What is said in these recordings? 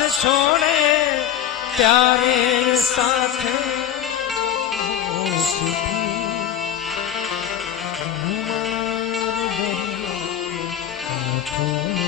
पास छोड़े प्यारे साथ। Oh, हमारे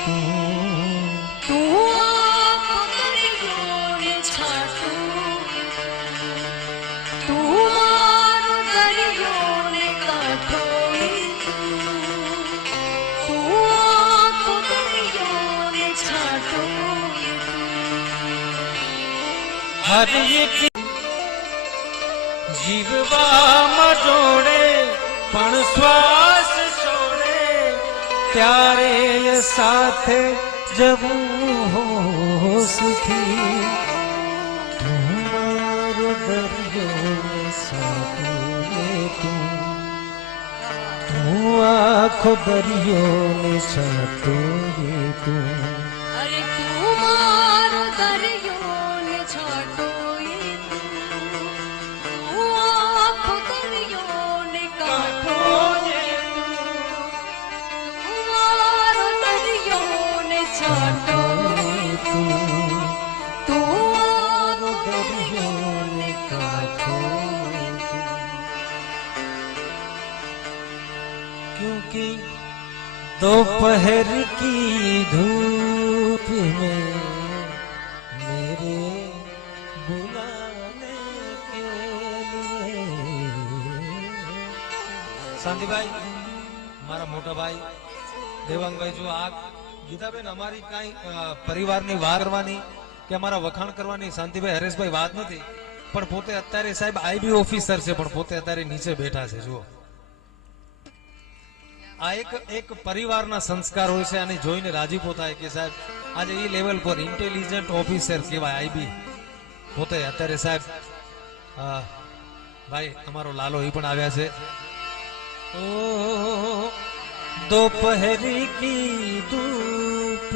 दरिया हर एक जीववा मजोड़े, पण श्वास छोड़े। प्यारे साथ जब हो सुखी। तुम्हारो दरियो में सापूरे तू क्योंकि दोपहर की धूप में मेरे बुलाने के लिए। संदीप भाई हमारा मोटा भाई, देवंग भाई जो आग ગીતાબેન અમારી કાંઈ અ, પરિવારની વાત કરવાની કે અમારા વખાણ કરવાની શાંતિભાઈ હરેશભાઈ વાત નથી પણ પોતે અત્યારે સાહેબ આઈબી ઓફિસર છે પણ પોતે અત્યારે નીચે બેઠા છે જુઓ આ એક એક પરિવારના સંસ્કાર હોય છે અને જોઈને રાજીપો થાય કે સાહેબ આજે એ લેવલ પર ઇન્ટેલિજન્ટ ઓફિસર કહેવાય આઈબી પોતે અત્યારે સાહેબ અ, ભાઈ અમારો લાલો એ પણ આવ્યા છે ઓ दोपहर की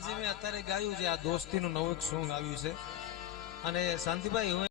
આજે મેં અત્યારે ગાયું છે. આ દોસ્તીનું નવું એક સોંગ આવ્યું છે. અને શાંતિભાઈ હું